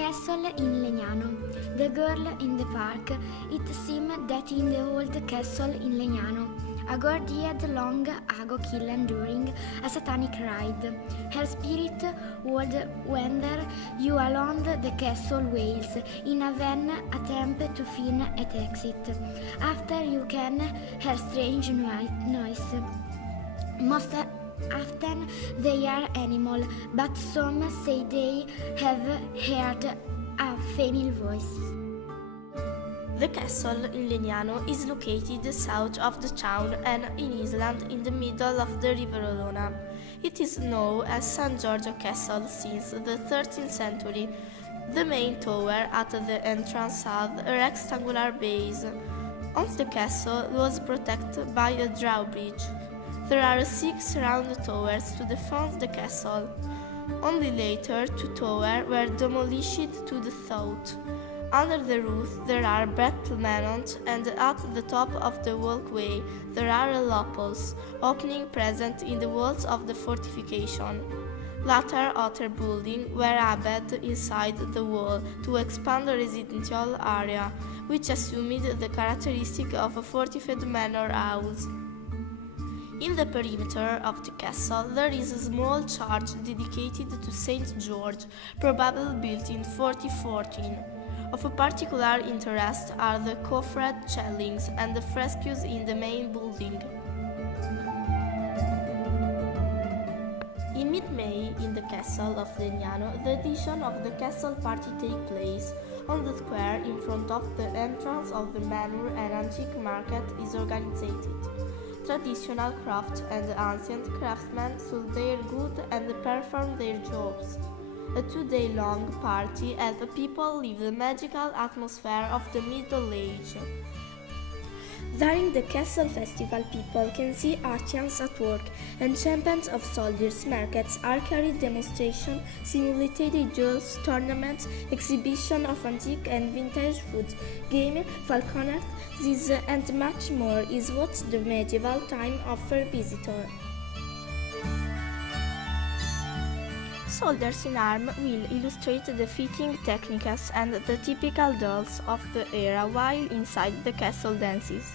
castle in Legnano. The girl in the park. It seemed that in the old castle in Legnano, a girl died long ago killed during a satanic ride. Her spirit would wander you along the castle walls in a vain attempt to find an exit. After you can hear strange noise. Most often they are animal, but some say they have heard a female voice. The castle in Legnano is located south of the town and in Island in the middle of the River Olona. It is known as San Giorgio Castle since the 13th century. The main tower at the entrance had a rectangular base. Once the castle was protected by a drawbridge. There are 6 round towers to defend the castle. Only later 2 towers were demolished to the south. Under the roof there are battlements and at the top of the walkway there are loopholes, opening present in the walls of the fortification. Later other buildings were added inside the wall to expand the residential area, which assumed the characteristic of a fortified manor house. In the perimeter of the castle there is a small church dedicated to Saint George, probably built in 1414. Of a particular interest are the coffered ceiling and the frescoes in the main building. In mid-May, in the castle of Legnano, the edition of the castle party takes place. On the square in front of the entrance of the manor, an antique market is organized. Traditional craft and ancient craftsmen sold their goods and performed their jobs. A 2-day-long party helps people live the magical atmosphere of the Middle Age. During the castle festival, people can see artisans at work, and champions of soldiers' markets, archery demonstrations, simulated duels, tournaments, exhibition of antique and vintage food, game, falconers, this and much more is what the medieval time offers visitors. Soldiers in arms will illustrate the fighting techniques and the typical duels of the era while inside the castle dances.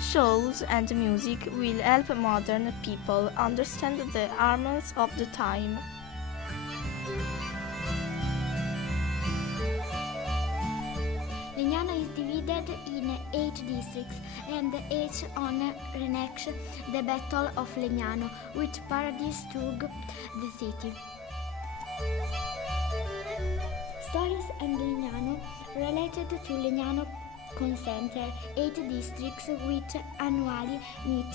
Shows and music will help modern people understand the arms of the time. Legnano is divided in 8 districts and each on reenacts the Battle of Legnano, which parodies took the city. Stories and Legnano related to Legnano concentre 8 districts which annually meet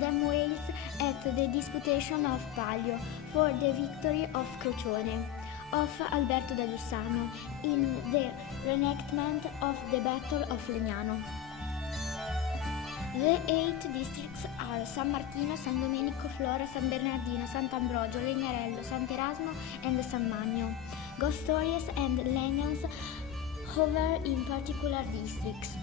them wales at the disputation of Palio for the victory of Crocione of Alberto da Giussano in the reenactment of the Battle of Legnano. The 8 districts are San Martino, San Domenico, Flora, San Bernardino, Sant'Ambrogio, Legnarello, Sant'Erasmo and San Magno. Ghost stories and legends hover in particular districts.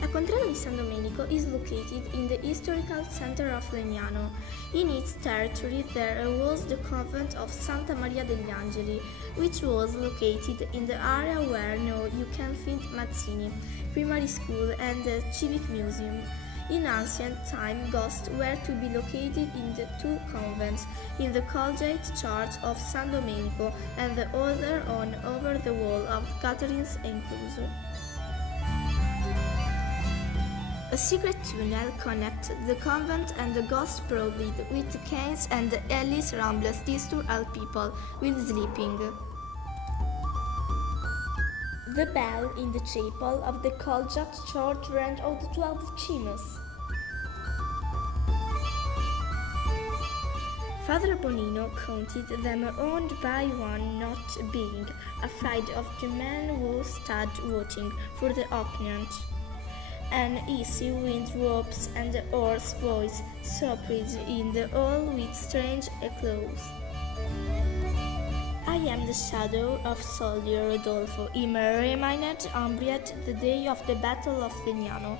La Contrada di San Domenico is located in the historical center of Legnano. In its territory there was the convent of Santa Maria degli Angeli, which was located in the area where now you can find Mazzini, primary school and the civic museum. In ancient time, ghosts were to be located in the 2 convents, in the collegiate church of San Domenico and the other on over the wall of Catherine's enclosure. A secret tunnel connects the convent and the ghost probably with the caves and the Ellis Rambles to help people while sleeping. The bell in the chapel of the collegiate church rang out 12 chimes. Father Bonino counted them one by one, not being afraid of the man who stood watching for the opponent. An easy wind ropes and a hoarse voice sobbed in the hall with strange echoes. I am the shadow of soldier Rodolfo. He remained unburied the day of the Battle of Legnano.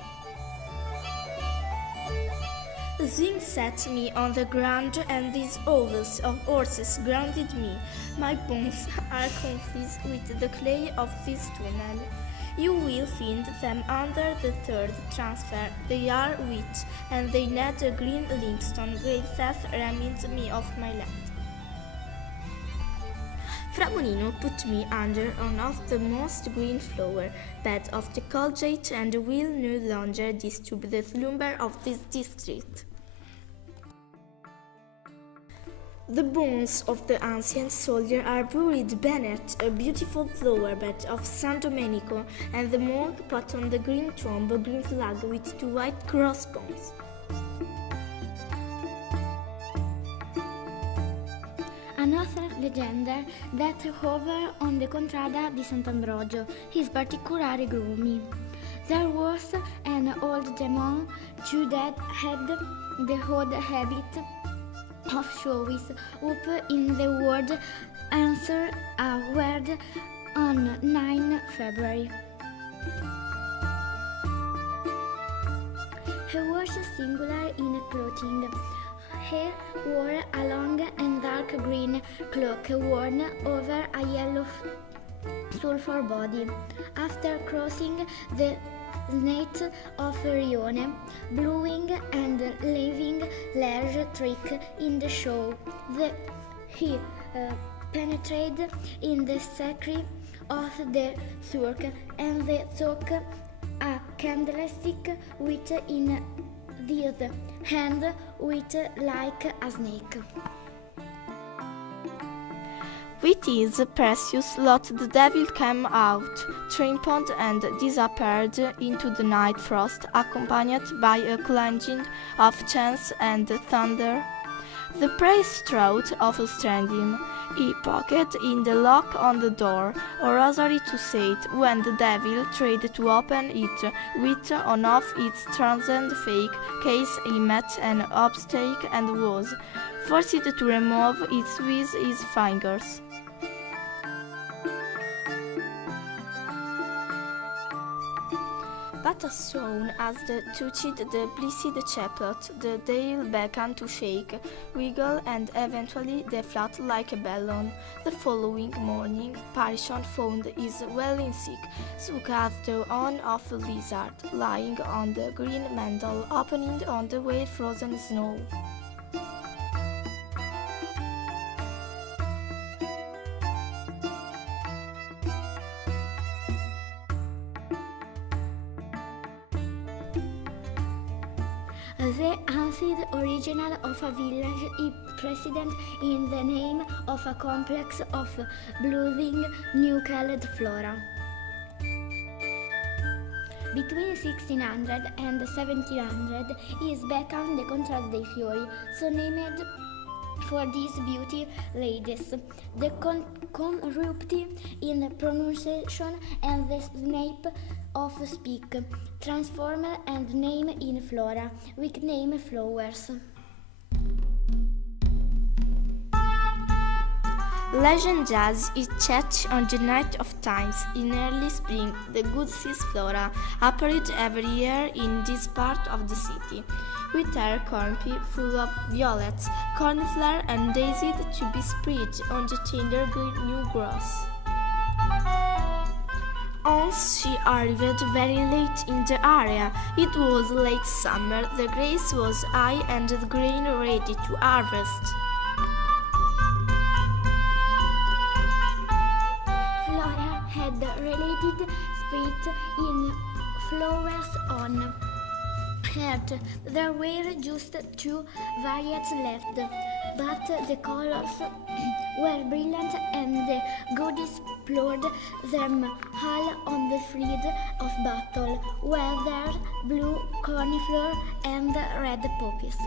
The swing set me on the ground, and these ovals of horses grounded me. My bones are confused with the clay of this tunnel. You will find them under the third transfer. They are wheat, and they net a green limestone. Great theft reminds me of my land. Framolino put me under one of the most green flower beds of the Colgate and will no longer disturb the slumber of this district. The bones of the ancient soldier are buried beneath a beautiful flower bed of San Domenico, and the monk put on the green tomb a green flag with two white crossbones. Another legend that hover on the contrada di Sant'Ambrogio is particularly gloomy. There was an old demon Jew that had the odd habit of showing up in the world answer a word on 9 February. He was singular in clothing. He wore a long and dark green cloak worn over a yellow sulfur body. After crossing the Snake of Rione, blowing and leaving large trick in the show, he penetrated in the sacred of the surk, and they took a candlestick with in the hand with like a snake. With his precious lot the devil came out, trampled and disappeared into the night frost, accompanied by a clanging of chains and thunder. The priest thought of stranding him. He pocketed in the lock on the door a rosary to say it, when the devil tried to open it with one of its transient fake case. He met an obstacle and was forced to remove it with his fingers. But as soon as they touched the blessed chaplet, the devil began to shake, wiggle, and eventually deflate like a balloon. The following morning, Parishon found his wailing sick, shook as though on of a lizard, lying on the green mantle, opening on the wet frozen snow. The ancient original of a village is present in the name of a complex of blooming new-colored flora. Between 1600 and 1700 is become the Contrada dei Fiori, so named for these beauty ladies. The corrupti in pronunciation and the snape of speak, transform and name in flora, with name flowers. Legend has its church on the night of times. In early spring, the good seas flora appeared every year in this part of the city, with her cornpea full of violets, cornflower, and daisies to be spread on the tender green new grass. Once she arrived very late in the area. It was late summer, the grass was high and the grain ready to harvest. Flora had related spirit in flowers on earth. There were just 2 varieties left, but the colors were brilliant and the goodies poured them all on the field of battle, where there blue cornflower and red poppies.